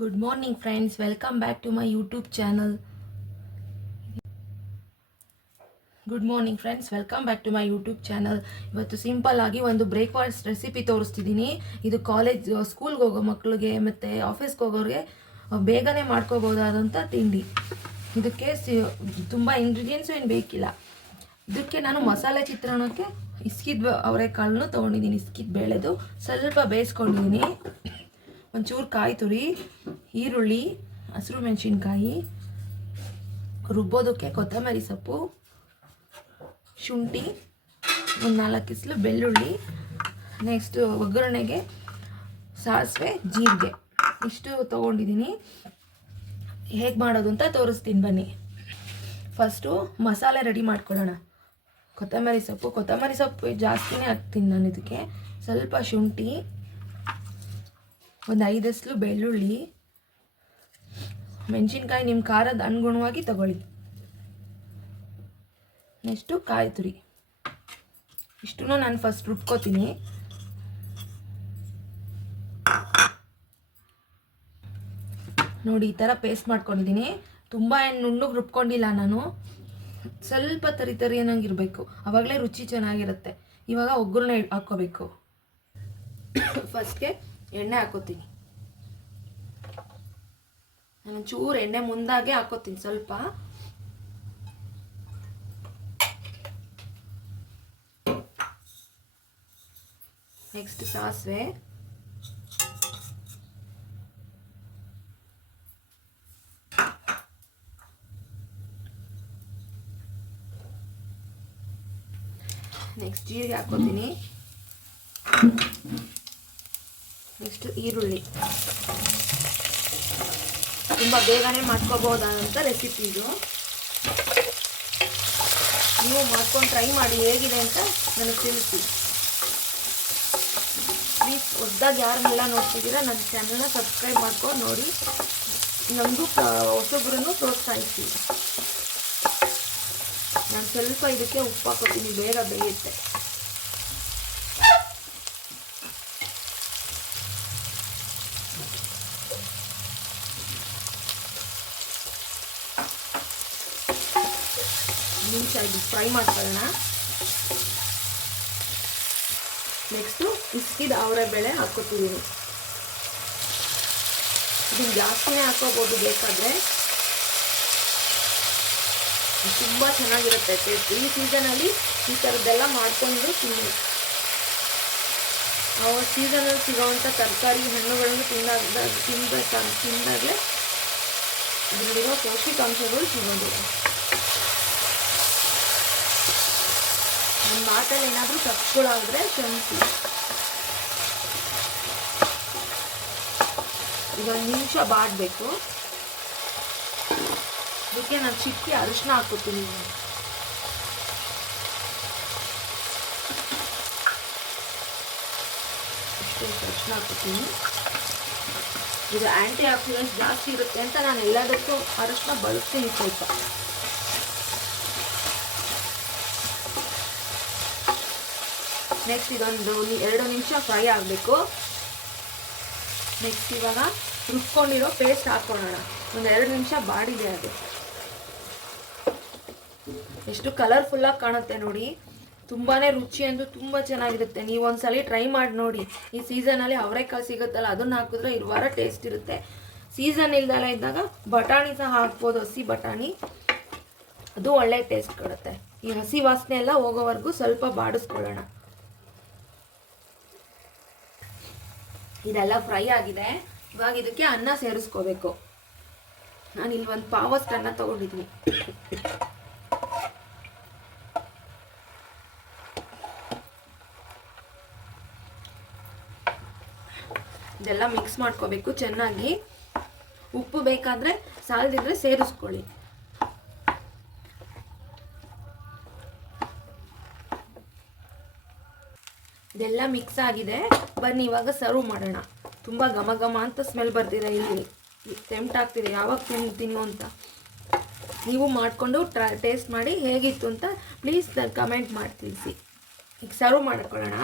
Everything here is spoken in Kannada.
Good morning friends, welcome back to my YouTube channel. ಇವತ್ತು ಸಿಂಪಲ್ ಆಗಿ ಒಂದು ಬ್ರೇಕ್ಫಾಸ್ಟ್ ರೆಸಿಪಿ ತೋರಿಸ್ತಿದ್ದೀನಿ. ಇದು ಸ್ಕೂಲ್ಗೆ ಹೋಗೋ ಮಕ್ಕಳಿಗೆ ಮತ್ತು ಆಫೀಸ್ಗೆ ಹೋಗೋರಿಗೆ ಬೇಗನೆ ಮಾಡ್ಕೋಬೋದಾದಂಥ ತಿಂಡಿ. ಇದಕ್ಕೆ ತುಂಬ ಇಂಗ್ರೀಡಿಯೆಂಟ್ಸು ಏನು ಬೇಕಿಲ್ಲ. ಇದಕ್ಕೆ ನಾನು ಮಸಾಲೆ ಚಿತ್ರಾನ್ನಕ್ಕೆ ಇಸ್ಕಿದ ಅವರೆಕಾಳನ್ನು ತೊಗೊಂಡಿದ್ದೀನಿ. ಇಸ್ಕಿದ ಬೇಳೆದು ಸ್ವಲ್ಪ ಬೇಯಿಸ್ಕೊಂಡಿದ್ದೀನಿ. ಒಂಚೂರು ಕಾಯಿ ತುರಿ, ಈರುಳ್ಳಿ, ಹಸಿರು ಮೆಣಸಿನ್ಕಾಯಿ, ರುಬ್ಬೋದಕ್ಕೆ ಕೊತ್ತಂಬರಿ ಸೊಪ್ಪು, ಶುಂಠಿ, ಒಂದು 4 ಇಸ್ಲು ಬೆಳ್ಳುಳ್ಳಿ, ನೆಕ್ಸ್ಟ್ ಒಗ್ಗರಣೆಗೆ ಸಾಸಿವೆ, ಜೀರಿಗೆ ಇಷ್ಟು ತೊಗೊಂಡಿದ್ದೀನಿ. ಹೇಗೆ ಮಾಡೋದು ಅಂತ ತೋರಿಸ್ತೀನಿ ಬನ್ನಿ. ಫಸ್ಟು ಮಸಾಲೆ ರೆಡಿ ಮಾಡ್ಕೊಳ್ಳೋಣ. ಕೊತ್ತಂಬರಿ ಸೊಪ್ಪು ಜಾಸ್ತಿನೇ ಹಾಕ್ತೀನಿ ನಾನು ಇದಕ್ಕೆ. ಸ್ವಲ್ಪ ಶುಂಠಿ, ಒಂದು 5 ಇಸ್ಲು ಬೆಳ್ಳುಳ್ಳಿ, ಮೆಣಸಿನ್ಕಾಯಿ ನಿಮ್ಮ ಖಾರದ ಅನುಗುಣವಾಗಿ ತಗೊಳ್ಳಿ. ನೆಕ್ಸ್ಟು ಕಾಯಿ ತುರಿ, ಇಷ್ಟೂ ನಾನು ಫಸ್ಟ್ ರುಬ್ಕೋತೀನಿ. ನೋಡಿ, ಈ ಥರ ಪೇಸ್ಟ್ ಮಾಡ್ಕೊಂಡಿದ್ದೀನಿ. ತುಂಬ ಏನು ನುಣ್ಣಗೆ ರುಬ್ಕೊಂಡಿಲ್ಲ ನಾನು. ಸ್ವಲ್ಪ ತರಿ ಅನ್ನಂಗಿರಬೇಕು, ಆವಾಗಲೇ ರುಚಿ ಚೆನ್ನಾಗಿರುತ್ತೆ. ಇವಾಗ ಒಗ್ಗರಣೆ ಹಾಕ್ಕೋಬೇಕು. ಫಸ್ಟ್ಗೆ ಎಣ್ಣೆ ಹಾಕೋತೀನಿ. ನಾನು ಚೂರು ಎಣ್ಣೆ ಮುಂದಾಗೆ ಹಾಕೋತೀನಿ ಸ್ವಲ್ಪ. ನೆಕ್ಸ್ಟ್ ಸಾಸಿವೆ, ನೆಕ್ಸ್ಟ್ ಜೀರಿಗೆ ಹಾಕೋತೀನಿ. ನೆಕ್ಸ್ಟ್ ಈರುಳ್ಳಿ. ತುಂಬ ಬೇಗನೆ ಮಾಡ್ಕೋಬಹುದಾದಂಥ ರೆಸಿಪಿ ಇದು. ನೀವು ಮಾಡ್ಕೊಂಡು ಟ್ರೈ ಮಾಡಿ, ಹೇಗಿದೆ ಅಂತ ನನಗೆ ತಿಳಿಸಿ. ಪ್ಲೀಸ್ ಹೊಸದಾಗಿ ಯಾರನ್ನೆಲ್ಲ ನೋಡ್ತಿದ್ದೀರಾ ನನ್ನ ಚಾನಲ್ನ ಸಬ್ಸ್ಕ್ರೈಬ್ ಮಾಡ್ಕೊಂಡು ನೋಡಿ. ನಮಗೂ ಹೊಸೊಬ್ಬರನ್ನು ಪ್ರೋತ್ಸಾಹಿಸಿ. ನಾನು ಸ್ವಲ್ಪ ಇದಕ್ಕೆ ಉಪ್ಪು ಹಾಕೋತೀನಿ, ಬೇಗ ಬೇಯುತ್ತೆ. ನಿಮಿಷ ಇದು ಫ್ರೈ ಮಾಡ್ಕೊಳ್ಳೋಣ. ನೆಕ್ಸ್ಟು ಇಸ್ಕಿದ ಅವರೆಬೇಳೆ ಹಾಕ್ಕೊತಿದ್ದೀನಿ. ಇದನ್ನು ಜಾಸ್ತಿನೇ ಹಾಕೋಬೋದು ಬೇಕಾದರೆ. ತುಂಬ ಚೆನ್ನಾಗಿರುತ್ತೆ ಟೇಸ್ಟ್. ಈ ಸೀಸನಲ್ಲಿ ಈ ಥರದ್ದೆಲ್ಲ ಮಾಡಿಕೊಂಡು ತಿನ್ನಿ. ಸೀಸನಲ್ಲಿ ಸಿಗೋವಂಥ ತರಕಾರಿ, ಹಣ್ಣುಗಳನ್ನು ತಿಂದಾಗಲೇ ಇದರಲ್ಲಿರೋ ಪೌಷ್ಟಿಕಾಂಶಗಳು ಸಿಗೋದು. ನನ್ನ ಮಾತಲ್ಲಿ ಏನಾದರೂ ತಪ್ಪುಗಳಾದರೆ ಕ್ಷಮಿಸಿ. ಈಗ 1 ನಿಮಿಷ ಬಾಡಬೇಕು. ಇದಕ್ಕೆ ನಾನು ಚಿಕ್ಕಿ ಅರಿಶಿನ ಹಾಕೋತೀನಿ. ಇಷ್ಟು ಅರಿಶಿನ ಹಾಕೋತೀನಿ. ಇದು ಆ್ಯಂಟಿ ಆಕ್ಸಿಡೆಂಟ್ಸ್ ಜಾಸ್ತಿ ಇರುತ್ತೆ ಅಂತ ನಾನು ಎಲ್ಲದಕ್ಕೂ ಅರಿಶಿನ ಬಳಸ್ತೀನಿ ಸ್ವಲ್ಪ. ನೆಕ್ಸ್ಟ್ ಇದೊಂದು 2 ನಿಮಿಷ ಫ್ರೈ ಆಗಬೇಕು. ನೆಕ್ಸ್ಟ್ ಇವಾಗ ರುಬ್ಕೊಂಡಿರೋ ಪೇಸ್ಟ್ ಹಾಕ್ಕೊಳ್ಳೋಣ. ಒಂದು 2 ನಿಮಿಷ ಬಾಡಿದೆ ಅದು. ಎಷ್ಟು ಕಲರ್ಫುಲ್ಲಾಗಿ ಕಾಣುತ್ತೆ ನೋಡಿ. ತುಂಬಾ ರುಚಿ ಅಂತೂ ತುಂಬ ಚೆನ್ನಾಗಿರುತ್ತೆ. ನೀವು ಒಂದ್ಸಲ ಟ್ರೈ ಮಾಡಿ ನೋಡಿ. ಈ ಸೀಸನಲ್ಲಿ ಅವರೆಕಾಳು ಸಿಗುತ್ತಲ್ಲ, ಅದನ್ನು ಹಾಕಿದ್ರೆ 2 ವಾರ ಟೇಸ್ಟ್ ಇರುತ್ತೆ. ಸೀಸನ್ ಇಲ್ದಲ್ಲ ಇದ್ದಾಗ ಬಟಾಣಿ ಸಹ ಹಾಕ್ಬೋದು. ಹಸಿ ಬಟಾಣಿ, ಅದು ಒಳ್ಳೆ ಟೇಸ್ಟ್ ಕೊಡುತ್ತೆ. ಈ ಹಸಿ ವಾಸನೆ ಎಲ್ಲ ಹೋಗೋವರೆಗೂ ಸ್ವಲ್ಪ ಬಾಡಿಸ್ಕೊಳ್ಳೋಣ. ಇದೆಲ್ಲ ಫ್ರೈ ಆಗಿದೆ. ಇವಾಗ ಇದಕ್ಕೆ ಅನ್ನ ಸೇರಿಸ್ಕೋಬೇಕು. ನಾನಿಲ್ಲಿ ಒಂದು ಪಾವಷ್ಟು ಅನ್ನ ತಗೊಂಡಿದ್ದೀನಿ. ಇದೆಲ್ಲ ಮಿಕ್ಸ್ ಮಾಡ್ಕೋಬೇಕು ಚೆನ್ನಾಗಿ. ಉಪ್ಪು ಬೇಕಾದರೆ ಸಾಲದಿದ್ರೆ ಸೇರಿಸ್ಕೊಳ್ಳಿ. ಇದೆಲ್ಲ ಮಿಕ್ಸ್ ಆಗಿದೆ. ಬನ್ನಿ ಇವಾಗ ಸರ್ವ್ ಮಾಡೋಣ. ತುಂಬ ಘಮ ಘಮ ಅಂತ ಸ್ಮೆಲ್ ಬರ್ತಿದೆ. ಇಲ್ಲಿ ಟೆಂಪ್ಟ್ ಆಗ್ತಿದೆ ಯಾವಾಗ ತಿಂತೀನಿ ಅಂತ. ನೀವು ಮಾಡಿಕೊಂಡು ಟೇಸ್ಟ್ ಮಾಡಿ ಹೇಗಿತ್ತು ಅಂತ ಪ್ಲೀಸ್ ಕಮೆಂಟ್ ಮಾಡಿ ತಿಳಿಸಿ. ಈಗ ಸರ್ವ್ ಮಾಡ್ಕೊಳ್ಳೋಣ.